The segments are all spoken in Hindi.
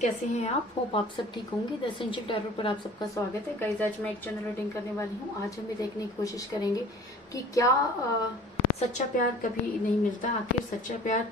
कैसे हैं आप? होप आप सब ठीक होंगे। द एसेंशियल टैरो पर आप सबका स्वागत है। गाइस, आज मैं एक जनरल रीडिंग करने वाली हूँ। आज हम ये देखने की कोशिश करेंगे कि क्या सच्चा प्यार कभी नहीं मिलता। आखिर सच्चा प्यार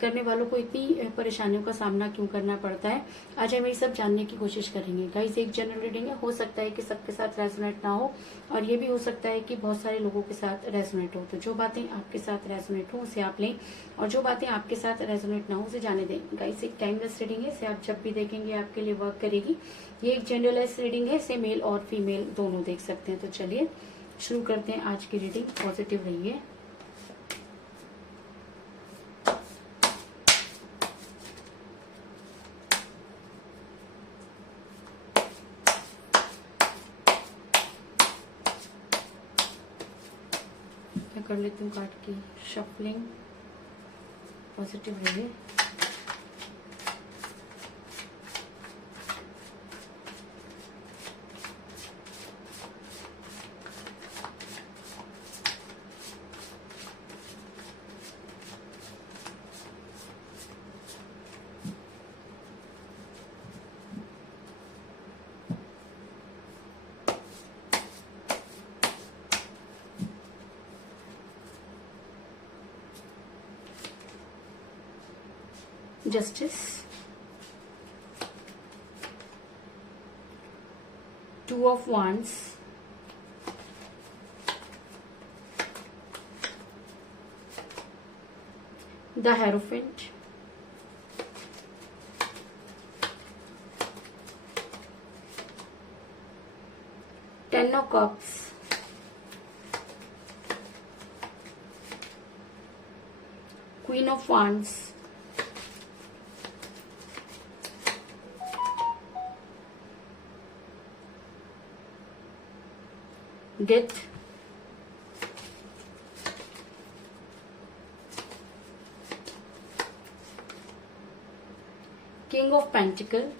करने वालों को इतनी परेशानियों का सामना क्यों करना पड़ता है। आज हम ये सब जानने की कोशिश करेंगे। गाइस, एक जनरल रीडिंग है, हो सकता है कि सबके साथ रेजोनेट ना हो और ये भी हो सकता है कि बहुत सारे लोगों के साथ रेजोनेट हो। तो जो बातें आपके साथ रेजोनेट हो उसे आप लें और जो बातें आपके साथ रेजोनेट ना हो उसे जाने दें। गाइस, एक टाइमलेस रीडिंग है, इसे आप जब भी देखेंगे आपके लिए वर्क करेगी। ये एक जनरलाइज रीडिंग है, इसे मेल और फीमेल दोनों देख सकते हैं। तो चलिए शुरू करते हैं आज की रीडिंग। पॉजिटिव रहिए। मैं कर लेती हूँ कार्ड की शफलिंग। पॉजिटिव रहिए। Justice, Two of Wands, the Hierophant, Ten of Cups, Queen of Wands, Death, King of Pentacles,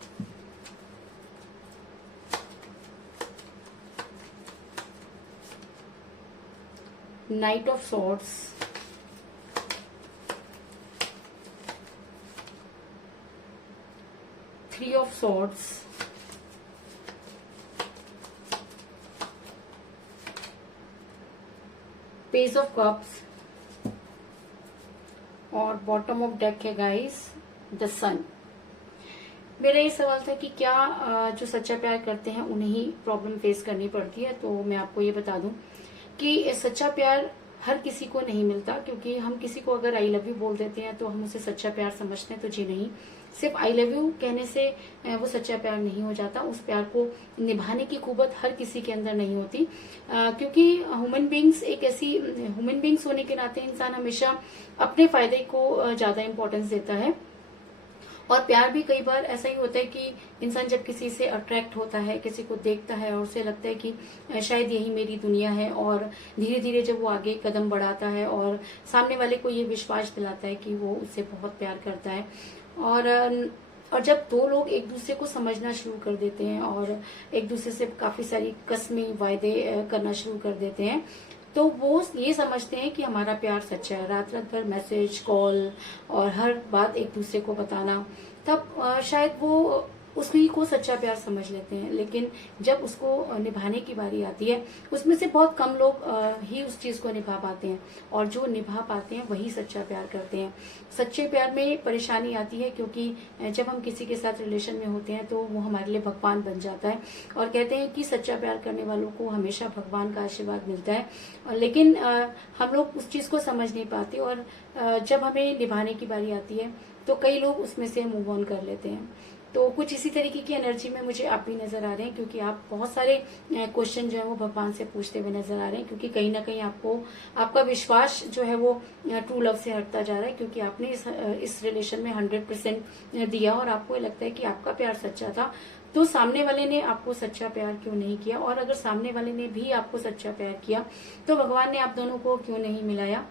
Knight of Swords, Three of Swords, Page of Cups और बॉटम ऑफ डेक है गाइस द सन। मेरा ये सवाल था कि क्या जो सच्चा प्यार करते हैं उन्हें ही प्रॉब्लम फेस करनी पड़ती है। तो मैं आपको ये बता दूं कि सच्चा प्यार हर किसी को नहीं मिलता, क्योंकि हम किसी को अगर आई लव यू बोल देते हैं तो हम उसे सच्चा प्यार समझते हैं। तो जी नहीं, सिर्फ आई लव यू कहने से वो सच्चा प्यार नहीं हो जाता। उस प्यार को निभाने की कुवत हर किसी के अंदर नहीं होती, क्योंकि ह्यूमन बींग्स होने के नाते इंसान हमेशा अपने फायदे को ज्यादा इंपॉर्टेंस देता है। और प्यार भी कई बार ऐसा ही होता है कि इंसान जब किसी से अट्रैक्ट होता है, किसी को देखता है और उसे लगता है कि शायद यही मेरी दुनिया है, और धीरे धीरे जब वो आगे कदम बढ़ाता है और सामने वाले को ये विश्वास दिलाता है कि वो उससे बहुत प्यार करता है, और जब दो लोग एक दूसरे को समझना शुरू कर देते हैं और एक दूसरे से काफी सारी कस्में वायदे करना शुरू कर देते हैं, तो वो ये समझते हैं कि हमारा प्यार सच्चा है। रात रात भर मैसेज, कॉल और हर बात एक दूसरे को बताना, तब शायद वो उसी को सच्चा प्यार समझ लेते हैं। लेकिन जब उसको निभाने की बारी आती है, उसमें से बहुत कम लोग ही उस चीज को निभा पाते हैं, और जो निभा पाते हैं वही सच्चा प्यार करते हैं। सच्चे प्यार में परेशानी आती है क्योंकि जब हम किसी के साथ रिलेशन में होते हैं तो वो हमारे लिए भगवान बन जाता है, और कहते हैं कि सच्चा प्यार करने वालों को हमेशा भगवान का आशीर्वाद मिलता है। लेकिन हम लोग उस चीज को समझ नहीं पाते, और जब हमें निभाने की बारी आती है तो कई लोग उसमें से मूव ऑन कर लेते हैं। तो कुछ इसी तरीके की एनर्जी में मुझे आप भी नजर आ रहे हैं, क्योंकि आप बहुत सारे क्वेश्चन जो है वो भगवान से पूछते हुए नजर आ रहे हैं, क्योंकि कहीं ना कहीं आपको आपका विश्वास जो है वो ट्रू लव से हटता जा रहा है, क्योंकि आपने इस रिलेशन में 100% दिया और आपको ये लगता है कि आपका प्यार सच्चा था। तो सामने वाले ने आपको सच्चा प्यार क्यों नहीं किया, और अगर सामने वाले ने भी आपको सच्चा प्यार किया तो भगवान ने आप दोनों को क्यों नहीं मिलाया।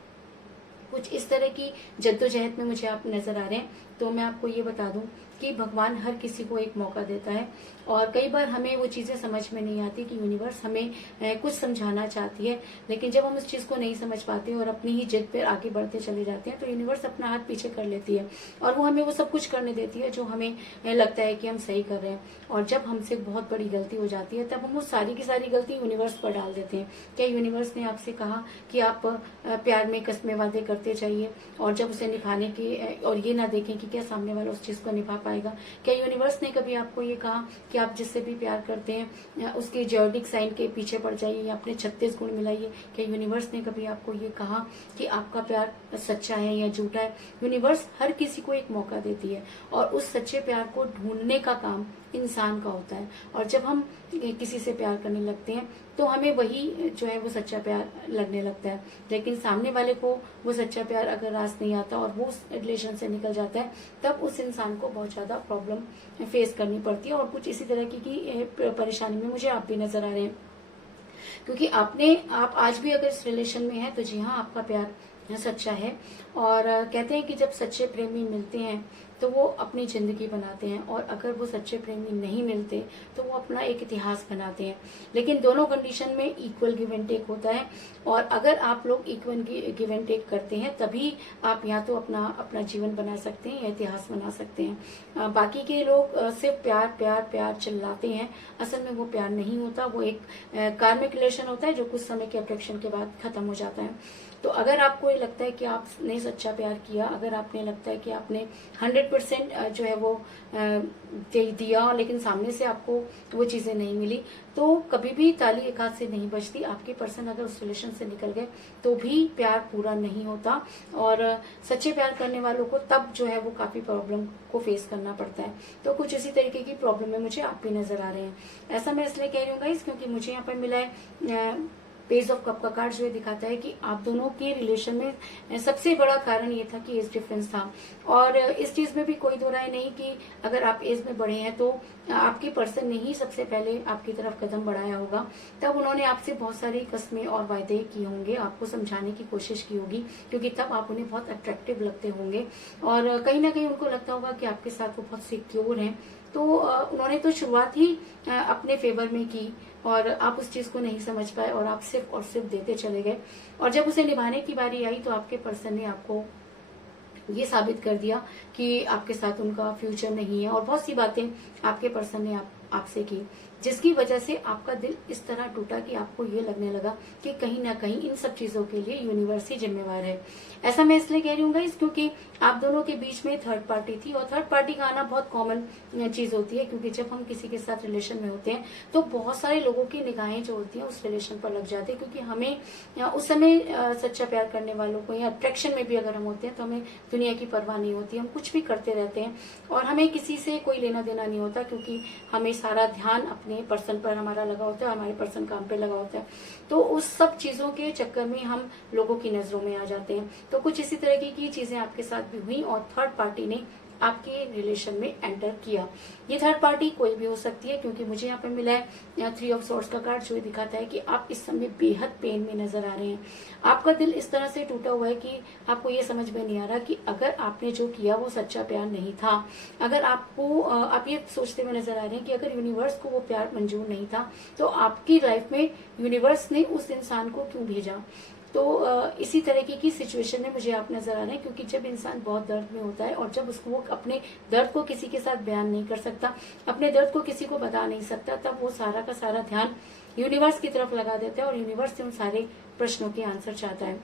कुछ इस तरह की जद्दोजहद में मुझे आप नजर आ रहे हैं। तो मैं आपको ये बता दूं कि भगवान हर किसी को एक मौका देता है और कई बार हमें वो चीजें समझ में नहीं आती कि यूनिवर्स हमें कुछ समझाना चाहती है, लेकिन जब हम उस चीज को नहीं समझ पाते और अपनी ही जिद पर आगे बढ़ते चले जाते हैं तो यूनिवर्स अपना हाथ पीछे कर लेती है और वो हमें वो सब कुछ करने देती है जो हमें लगता है कि हम सही कर रहे हैं। और जब हमसे बहुत बड़ी गलती हो जाती है तब हम वो सारी की सारी गलती यूनिवर्स पर डाल देते हैं। क्या यूनिवर्स ने आपसे कहा कि आप प्यार में कस्में वादे करते जाइए और जब उसे निभाने की और ये ना देखें कि क्या सामने वाला उस चीज को निभा पाएगा? क्या यूनिवर्स ने कभी आपको ये कहा कि आप जिससे भी प्यार करते हैं उसके जॉडिक साइन के पीछे पड़ जाइए या अपने 36 गुण मिलाइए? क्या यूनिवर्स ने कभी आपको ये कहा कि आपका प्यार सच्चा है या झूठा है? यूनिवर्स हर किसी को एक मौका देती है और उस सच्चे प्यार को ढूंढने का काम इंसान का होता है। और जब हम किसी से प्यार करने लगते हैं तो हमें वही जो है वो सच्चा प्यार लगने लगता है, लेकिन सामने वाले को वो सच्चा प्यार अगर रास नहीं आता और वो उस रिलेशन से निकल जाता है तब उस इंसान को बहुत ज्यादा प्रॉब्लम फेस करनी पड़ती है। और कुछ इसी तरह की परेशानी में मुझे आप भी नजर आ रहे हैं, क्योंकि आप आज भी अगर इस रिलेशन में है तो जी हाँ, आपका प्यार सच्चा है। और कहते हैं कि जब सच्चे प्रेमी मिलते हैं तो वो अपनी जिंदगी बनाते हैं और अगर वो सच्चे प्रेमी नहीं मिलते तो वो अपना एक इतिहास बनाते हैं। लेकिन दोनों कंडीशन में इक्वल गिव एंड टेक होता है और अगर आप लोग इक्वल गिव एंड टेक करते हैं तभी आप या तो अपना जीवन बना सकते हैं या इतिहास बना सकते हैं। बाकी के लोग सिर्फ प्यार प्यार प्यार चिल्लाते हैं, असल में वो प्यार नहीं होता, वो एक कार्मिक रिलेशन होता है जो कुछ समय के अट्रैक्शन के बाद खत्म हो जाता है। तो अगर आपको ये लगता है कि आपने सच्चा प्यार किया, अगर आपने लगता है कि आपने 100% जो है वो दिया लेकिन सामने से आपको वो चीजें नहीं मिली, तो कभी भी ताली एक हाथ से नहीं बजती। आपके पर्सन अगर उस रिलेशन से निकल गए तो भी प्यार पूरा नहीं होता और सच्चे प्यार करने वालों को तब जो है वो काफी प्रॉब्लम को फेस करना पड़ता है। तो कुछ इसी तरीके की प्रॉब्लम में मुझे आप भी नजर आ रहे हैं। ऐसा मैं इसलिए कह रही हूँ गाइस क्योंकि मुझे यहाँ पर मिला है पेज ऑफ कप का कार्ड जो दिखाता है कि आप दोनों के रिलेशन में सबसे बड़ा कारण ये था कि एज डिफरेंस था। और इस चीज में भी कोई दो राय नहीं कि अगर आप एज में बड़े हैं तो आपके पर्सन ने ही सबसे पहले आपकी तरफ कदम बढ़ाया होगा, तब उन्होंने आपसे बहुत सारी कस्में और वायदे किए होंगे, आपको समझाने की कोशिश की होगी क्योंकि तब आप उन्हें बहुत अट्रैक्टिव लगते होंगे और कहीं ना कहीं उनको लगता होगा कि आपके साथ वो बहुत सिक्योर हैं। तो उन्होंने तो शुरुआत ही अपने फेवर में की और आप उस चीज को नहीं समझ पाए और आप सिर्फ और सिर्फ देते चले गए। और जब उसे निभाने की बारी आई तो आपके पर्सन ने आपको ये साबित कर दिया कि आपके साथ उनका फ्यूचर नहीं है और बहुत सी बातें आपके पर्सन ने आपसे की, जिसकी वजह से आपका दिल इस तरह टूटा कि आपको ये लगने लगा कि कहीं ना कहीं इन सब चीजों के लिए यूनिवर्स ही जिम्मेवार है। ऐसा मैं इसलिए कह रही हूँ गाइस क्योंकि आप दोनों के बीच में थर्ड पार्टी थी और थर्ड पार्टी का आना बहुत कॉमन चीज होती है, क्योंकि जब हम किसी के साथ रिलेशन में होते हैं तो बहुत सारे लोगों की निगाहें जो होती हैं उस रिलेशन पर लग जाती है, क्योंकि हमें उस समय सच्चा प्यार करने वालों को या अट्रैक्शन में भी अगर हम होते हैं तो हमें दुनिया की परवाह नहीं होती, हम कुछ भी करते रहते हैं और हमें किसी से कोई लेना देना नहीं होता, क्योंकि हमें सारा ध्यान अपने पर्सन पर हमारा लगा होता है, हमारे पर्सन काम पे लगा होता है। तो उस सब चीजों के चक्कर में हम लोगों की नजरों में आ जाते हैं। तो कुछ इसी तरह की चीजें आपके साथ भी हुई और थर्ड पार्टी ने आपके रिलेशन में एंटर किया। ये थर्ड पार्टी कोई भी हो सकती है, क्योंकि मुझे यहाँ पे मिला है 3 ऑफ सोर्ड्स का कार्ड जो दिखाता है कि आप इस समय बेहद पेन में नजर आ रहे हैं। आपका दिल इस तरह से टूटा हुआ है कि आपको ये समझ में नहीं आ रहा कि अगर आपने जो किया वो सच्चा प्यार नहीं था, अगर आप ये सोचते हुए नजर आ रहे हैं कि अगर यूनिवर्स को वो प्यार मंजूर नहीं था तो आपकी लाइफ में यूनिवर्स ने उस इंसान को क्यों भेजा। तो इसी तरीके की सिचुएशन में मुझे आप नजर आ रहे हैं, क्योंकि जब इंसान बहुत दर्द में होता है और जब उसको वो अपने दर्द को किसी के साथ बयान नहीं कर सकता, अपने दर्द को किसी को बता नहीं सकता, तब वो सारा का सारा ध्यान यूनिवर्स की तरफ लगा देता है और यूनिवर्स से उन सारे प्रश्नों के आंसर चाहता है।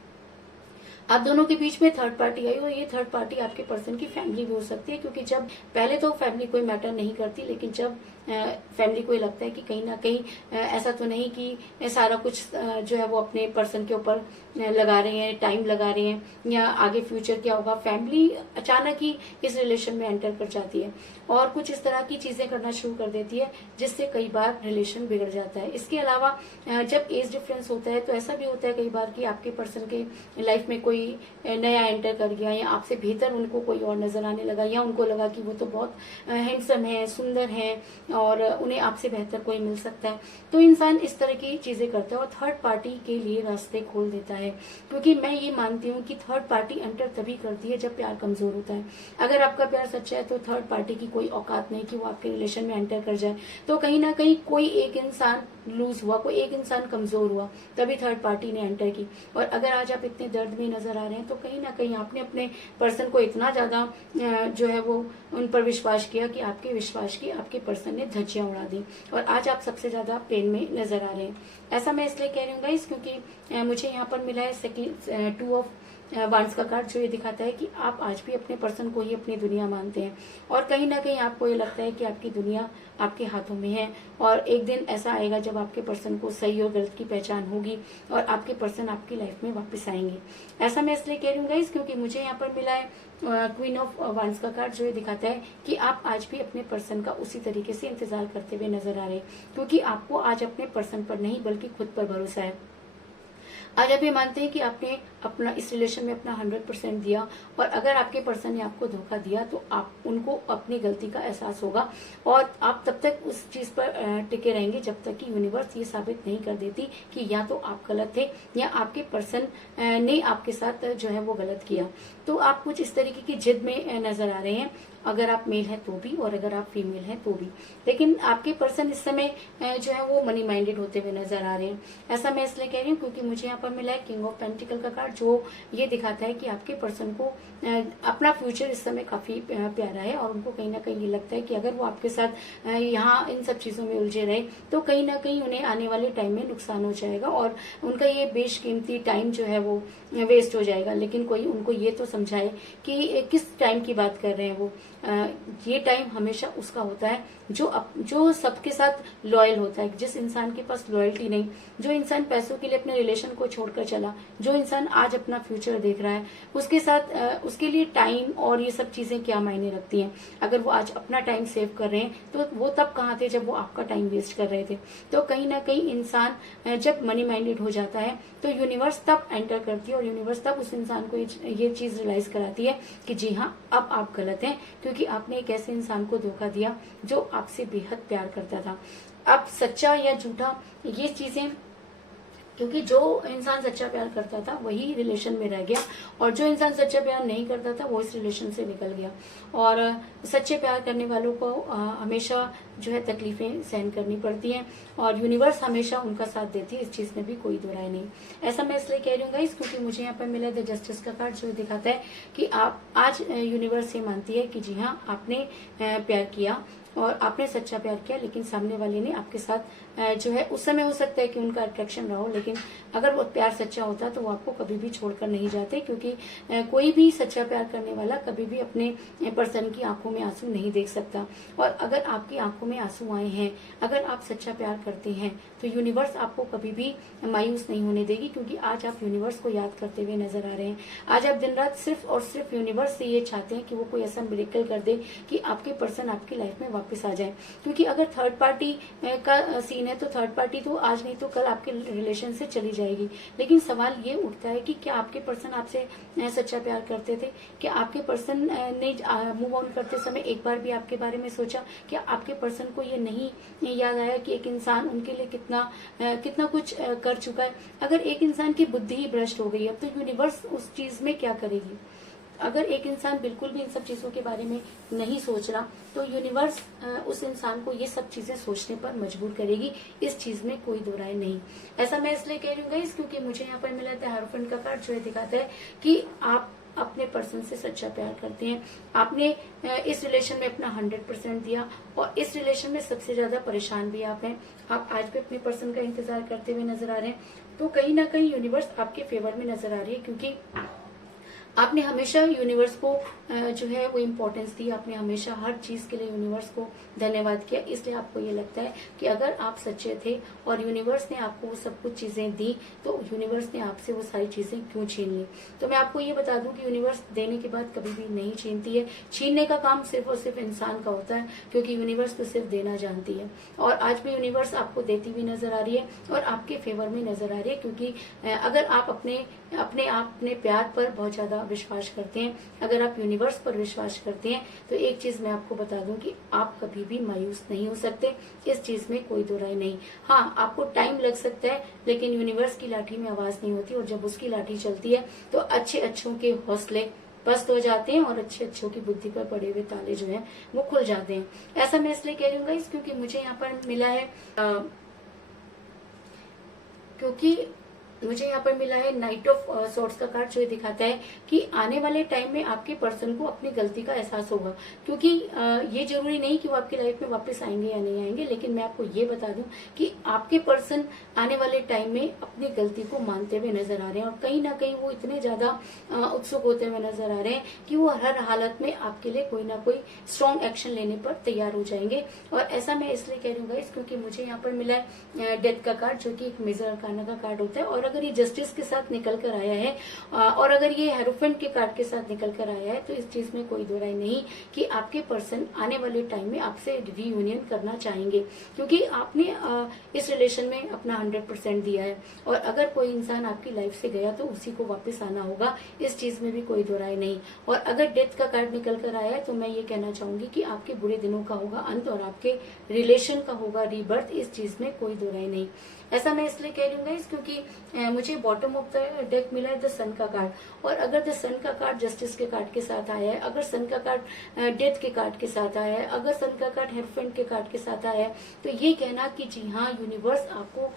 आप दोनों के बीच में थर्ड पार्टी आई और ये थर्ड पार्टी आपके पर्सन की फैमिली भी हो सकती है, क्योंकि जब पहले तो फैमिली कोई मैटर नहीं करती, लेकिन जब फैमिली को लगता है कि कहीं ना कहीं ऐसा तो नहीं कि सारा कुछ जो है वो अपने पर्सन के ऊपर लगा रहे हैं, टाइम लगा रहे हैं या आगे फ्यूचर क्या होगा, फैमिली अचानक ही इस रिलेशन में एंटर कर जाती है और कुछ इस तरह की चीजें करना शुरू कर देती है, जिससे कई बार रिलेशन बिगड़ जाता है। इसके अलावा जब एज डिफरेंस होता है तो ऐसा भी होता है कई बार कि आपके पर्सन के लाइफ में कोई नया एंटर कर गया या आपसे बेहतर उनको कोई और नजर आने लगा, या उनको लगा कि वो तो बहुत हैंडसम है, सुंदर है, और उन्हें आपसे बेहतर कोई मिल सकता है। तो इंसान इस तरह की चीजें करता है और थर्ड पार्टी के लिए रास्ते खोल देता है, क्योंकि मैं ये मानती हूँ कि थर्ड पार्टी एंटर तभी करती है जब प्यार कमजोर होता है। अगर आपका प्यार सच्चा है तो थर्ड पार्टी की कोई औकात नहीं कि वो आपके रिलेशन में एंटर कर जाए। तो कहीं ना कहीं कोई एक इंसान लूज हुआ, कोई एक इंसान कमजोर हुआ, तभी थर्ड पार्टी ने एंटर की। और अगर आज आप इतने दर्द में नजर आ रहे हैं तो कहीं ना कहीं आपने अपने पर्सन को इतना ज्यादा जो है वो उन पर विश्वास किया कि आपके विश्वास की आपके पर्सन ने धज्जियां उड़ा दी और आज आप सबसे ज्यादा पेन में नजर आ रहे हैं। ऐसा मैं इसलिए कह रही हूँ गाइस क्योंकि मुझे यहाँ पर मिला है सेकंड 2 ऑफ वांड्स का कार्ड, जो ये दिखाता है कि आप आज भी अपने पर्सन को ही अपनी दुनिया मानते हैं और कहीं ना कहीं आपको ये लगता है कि आपकी दुनिया आपके हाथों में है और एक दिन ऐसा आएगा जब आपके पर्सन को सही और गलत की पहचान होगी और आपके पर्सन आपकी लाइफ में वापस आएंगे। ऐसा मैं इसलिए कह रही हूँ गाइस क्योंकि मुझे यहाँ पर मिला है क्वीन ऑफ वांड्स का कार्ड, जो ये दिखाता है कि आप आज भी अपने पर्सन का उसी तरीके से इंतजार करते हुए नजर आ रहे हैं, क्योंकि आपको आज अपने पर्सन पर नहीं बल्कि खुद पर भरोसा है। आज आप ये मानते हैं कि आपने अपना इस रिलेशन में अपना 100% दिया और अगर आपके पर्सन ने आपको धोखा दिया तो आप उनको अपनी गलती का एहसास होगा और आप तब तक उस चीज पर टिके रहेंगे जब तक कि यूनिवर्स ये साबित नहीं कर देती कि या तो आप गलत थे या आपके पर्सन ने आपके साथ जो है वो गलत किया। तो आप कुछ इस तरीके की जिद में नजर आ रहे हैं, अगर आप मेल हैं तो भी और अगर आप फीमेल हैं तो भी। लेकिन आपके पर्सन इस समय जो है वो मनी माइंडेड होते हुए नजर आ रहे हैं। ऐसा मैं इसलिए कह रही हूँ क्योंकि मुझे यहाँ पर मिला है किंग ऑफ पेंटिकल का कार्ड, जो ये दिखाता है कि आपके पर्सन को अपना फ्यूचर इस समय काफी प्यारा है और उनको कहीं ना कहीं ये लगता है कि अगर वो आपके साथ यहाँ इन सब चीजों में उलझे रहे तो कहीं ना कहीं उन्हें आने वाले टाइम में नुकसान हो जाएगा और उनका ये बेशकीमती टाइम जो है वो वेस्ट हो जाएगा। लेकिन कोई उनको ये तो समझाए कि किस टाइम की बात कर रहे हैं वो। ये टाइम हमेशा उसका होता है जो सबके साथ लॉयल होता है। जिस इंसान के पास लॉयल्टी नहीं, जो इंसान पैसों के लिए अपने रिलेशन को छोड़कर चला, जो इंसान आज अपना फ्यूचर देख रहा है, उसके साथ उसके लिए टाइम और ये सब चीजें क्या मायने रखती हैं। अगर वो आज अपना टाइम सेव कर रहे हैं तो वो तब कहाँ थे जब वो आपका टाइम वेस्ट कर रहे थे। तो कहीं ना कहीं इंसान जब मनी माइंडेड हो जाता है तो यूनिवर्स तब एंटर करती है और यूनिवर्स तब उस इंसान को ये चीज रियलाइज कराती है कि जी हाँ, अब आप गलत हैं, क्योंकि आपने एक ऐसे इंसान को धोखा दिया जो आपसे बेहद प्यार करता था। अब सच्चा या झूठा ये चीजें, क्योंकि जो इंसान सच्चा प्यार करता था वही रिलेशन में रह गया और जो इंसान सच्चा प्यार नहीं करता था वो इस रिलेशन से निकल गया। और सच्चे प्यार करने वालों को हमेशा जो है तकलीफें सहन करनी पड़ती हैं और यूनिवर्स हमेशा उनका साथ देती है, इस चीज में भी कोई दो राय नहीं। ऐसा मैं इसलिए कह रही हूँ गाइस क्योंकि मुझे यहाँ पर मिला द जस्टिस का कार्ड, जो दिखाता है कि आप आज यूनिवर्स ये मानती है कि जी हाँ, आपने प्यार किया और आपने सच्चा प्यार किया, लेकिन सामने वाले ने आपके साथ जो है उस समय हो सकता है कि उनका अट्रैक्शन रहा हो, लेकिन अगर वो प्यार सच्चा होता तो वो आपको कभी भी छोड़कर नहीं जाते। क्योंकि कोई भी सच्चा प्यार करने वाला कभी भी अपने पर्सन की आंखों में आंसू नहीं देख सकता। और अगर आपकी आंखों में आंसू आए हैं, अगर आप सच्चा प्यार करते हैं तो यूनिवर्स आपको कभी भी मायूस नहीं होने देगी, क्योंकि आज आप यूनिवर्स को याद करते हुए नजर आ रहे हैं। आज आप दिन रात सिर्फ और सिर्फ यूनिवर्स से ये चाहते हैं कि वो कोई ऐसा मिरेकल कर दे कि आपके पर्सन आपकी लाइफ में वापस आ जाए। क्योंकि अगर थर्ड पार्टी का सीन है तो थर्ड पार्टी तो आज नहीं तो कल आपके रिलेशन से चली जाएगी। लेकिन सवाल ये उठता है कि क्या आपके पर्सन आपसे सच्चा प्यार करते थे? क्या आपके पर्सन ने मूव ऑन करते समय एक बार भी आपके बारे में सोचा? क्या आपके पर्सन को ये नहीं याद आया कि एक इंसान उनके लिए कितना कुछ कर चुका है? अगर एक इंसान की बुद्धि ही भ्रष्ट हो गई अब तो यूनिवर्स उस चीज में क्या करेगी? अगर एक इंसान बिल्कुल भी इन सब चीजों के बारे में नहीं सोच रहा तो यूनिवर्स उस इंसान को ये सब चीजें सोचने पर मजबूर करेगी, इस चीज में कोई दो राय नहीं। ऐसा मैं इसलिए कह रही हूँ गाइस क्योंकि मुझे यहाँ पर मिला था हायरोफेंट का कार्ड, जो दिखाता है कि आप अपने पर्सन से सच्चा प्यार करते हैं। आपने इस रिलेशन में अपना 100% दिया और इस रिलेशन में सबसे ज्यादा परेशान भी आप हैं। आप आज भी अपने पर्सन का इंतजार करते हुए नजर आ रहे हैं। तो कहीं ना कहीं यूनिवर्स आपके फेवर में नजर आ रही है, क्योंकि आपने हमेशा यूनिवर्स को जो है वो इम्पोर्टेंस दी। आपने हमेशा हर चीज के लिए यूनिवर्स को धन्यवाद किया। इसलिए आपको ये लगता है कि अगर आप सच्चे थे और यूनिवर्स ने आपको वो सब कुछ चीजें दी तो यूनिवर्स ने आपसे वो सारी चीजें क्यों छीन ली। तो मैं आपको ये बता दूं कि यूनिवर्स देने के बाद कभी भी नहीं छीनती है। छीनने का काम सिर्फ और सिर्फ इंसान का होता है, क्योंकि यूनिवर्स तो सिर्फ देना जानती है। और आज भी यूनिवर्स आपको देती हुई नजर आ रही है और आपके फेवर में नजर आ रही है, क्योंकि अगर आप अपने प्यार पर बहुत ज्यादा विश्वास करते हैं, अगर आप यूनिवर्स पर विश्वास करते हैं, तो एक चीज मैं आपको बता दूं कि आप कभी भी मायूस नहीं हो सकते। इस चीज में कोई दो राय नहीं। हाँ, आपको टाइम लग सकता है, लेकिन यूनिवर्स की लाठी में आवाज नहीं होती, और जब उसकी लाठी चलती है तो अच्छों के हौसले पस्त हो जाते हैं और अच्छों की बुद्धि पर पड़े हुए ताले जो हैं वो खुल जाते हैं। ऐसा मैं इसलिए कह रही हूँ गाइस, क्योंकि मुझे यहाँ पर मिला है क्योंकि मुझे यहाँ पर मिला है नाइट ऑफ सॉर्ड्स का कार्ड, जो दिखाता है कि आने वाले टाइम में आपके पर्सन को अपनी गलती का एहसास होगा। क्योंकि ये जरूरी नहीं कि वो आपकी लाइफ में वापस आएंगे या नहीं आएंगे, लेकिन मैं आपको ये बता दूं कि आपके पर्सन आने वाले टाइम में अपनी गलती को मानते हुए नजर आ रहे हैं, और कहीं ना कहीं वो इतने ज्यादा उत्सुक होते हुए नजर आ रहे हैं कि वो हर हालत में आपके लिए कोई ना कोई स्ट्रॉन्ग एक्शन लेने पर तैयार हो जाएंगे। और ऐसा मैं इसलिए कह रही हूँ गाइस, क्योंकि मुझे यहाँ पर मिला है डेथ का कार्ड, जो कि एक मेजर अरकाना का कार्ड होता है। और अगर ये जस्टिस के साथ निकल कर आया है, और अगर ये हेरोफेंट के कार्ड के साथ निकल कर आया है, तो इस चीज में कोई दो राय नहीं कि आपके पर्सन आने वाले टाइम में आपसे रीयूनियन करना चाहेंगे, क्योंकि आपने इस रिलेशन में अपना 100% दिया है। और अगर कोई इंसान आपकी लाइफ से गया तो उसी को वापस आना होगा, इस चीज में भी कोई दो राय नहीं। और अगर डेथ का कार्ड निकल कर आया है, तो मैं ये कहना चाहूंगी कि आपके बुरे दिनों का होगा अंत और आपके रिलेशन का होगा रीबर्थ, इस चीज में कोई दो राय नहीं। ऐसा मैं इसलिए कह रही हूँ गाइस, क्योंकि मुझे बॉटम ऑफ द डेक मिला है द सन का कार्ड, और अगर द सन का कार्ड जस्टिस के कार्ड के साथ आया है, अगर सन का कार्ड डेथ के कार्ड के साथ आया है, अगर सन का कार्ड हेरोफेंट के कार्ड के साथ आया है, तो ये कहना कि जी हाँ, यूनिवर्स आपको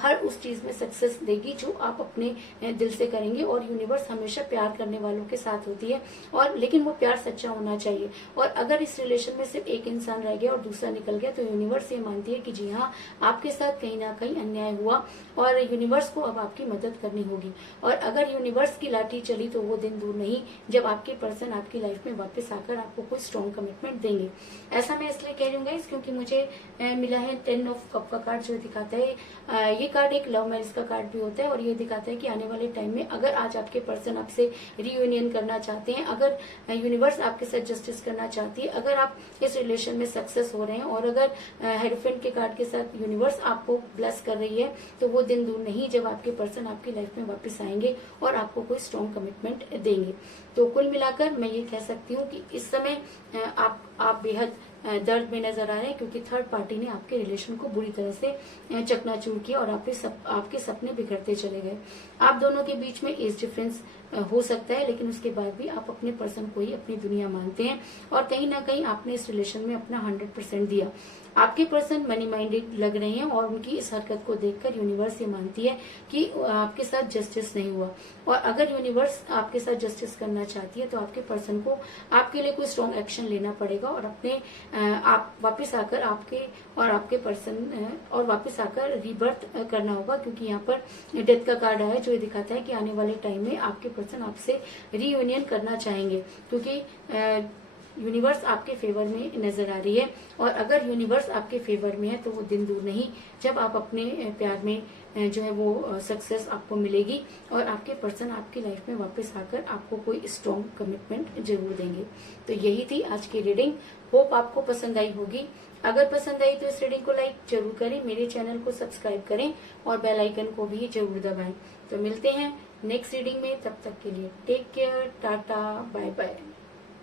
हर उस चीज में सक्सेस देगी जो आप अपने दिल से करेंगे। और यूनिवर्स हमेशा प्यार करने वालों के साथ होती है, और लेकिन वो प्यार सच्चा होना चाहिए। और अगर इस रिलेशन में सिर्फ एक इंसान रह गया और दूसरा निकल गया, तो यूनिवर्स ये मानती है कि जी हाँ, आपके साथ कहीं ना कहीं अन्याय हुआ और यूनिवर्स को अब आपकी मदद करनी होगी। और अगर यूनिवर्स की लाठी चली, तो वो दिन दूर नहीं जब आपके पर्सन आपकी लाइफ में वापस आकर आपको कोई स्ट्रॉन्ग कमिटमेंट देंगे। ऐसा मैं इसलिए कह रही हूँ गाइस, क्योंकि मुझे मिला है 10 ऑफ कप का कार्ड, जो दिखाता है ये कार्ड एक लव मैरिज का कार्ड भी होता है, और ये दिखाता है कि आने वाले टाइम में अगर आज आपके पर्सन आपसे रीयूनियन करना चाहते हैं, अगर यूनिवर्स आपके साथ जस्टिस करना चाहती है, अगर आप इस रिलेशन में सक्सेस हो रहे हैं, और अगर हेरोफेंट के कार्ड के साथ यूनिवर्स आपको ब्लेस कर रही है, तो वो दिन दूर नहीं जब आपके पर्सन आपकी लाइफ में वापस आएंगे और आपको कोई स्ट्रॉन्ग कमिटमेंट देंगे। तो कुल मिलाकर मैं ये कह सकती हूँ कि इस समय आप बेहद दर्द में नजर आ रहे हैं, क्योंकि थर्ड पार्टी ने आपके रिलेशन को बुरी तरह से चकनाचूर किया और आपके सपने बिखरते चले गए। आप दोनों के बीच में एज डिफरेंस हो सकता है, लेकिन उसके बाद भी आप अपने पर्सन को ही अपनी दुनिया मानते हैं, और कहीं ना कहीं आपने इस रिलेशन में अपना 100% दिया। आपके पर्सन मनी माइंडेड लग रहे हैं, और उनकी इस हरकत को देखकर यूनिवर्स ये मानती है कि आपके साथ जस्टिस नहीं हुआ। और अगर यूनिवर्स आपके साथ जस्टिस करना चाहती है, तो आपके पर्सन को आपके लिए कोई स्ट्रॉन्ग एक्शन लेना पड़ेगा, और अपने आप वापस आकर आपके पर्सन और वापस आकर रीबर्थ करना होगा। क्योंकि यहाँ पर डेथ का कार्ड आया, जो ये दिखाता है कि आने वाले टाइम में आपके पर्सन आपसे रीयूनियन करना चाहेंगे, क्योंकि यूनिवर्स आपके फेवर में नजर आ रही है। और अगर यूनिवर्स आपके फेवर में है, तो वो दिन दूर नहीं जब आप अपने प्यार में जो है वो सक्सेस आपको मिलेगी, और आपके पर्सन आपकी लाइफ में वापस आकर आपको कोई स्ट्रॉन्ग कमिटमेंट जरूर देंगे। तो यही थी आज की रीडिंग। होप आपको पसंद आई होगी। अगर पसंद आई तो इस रीडिंग को लाइक जरूर करें, मेरे चैनल को सब्सक्राइब करें, और बेल आइकन को भी जरूर दबाएं। तो मिलते हैं नेक्स्ट रीडिंग में, तब तक के लिए टेक केयर, टाटा, बाय बाय।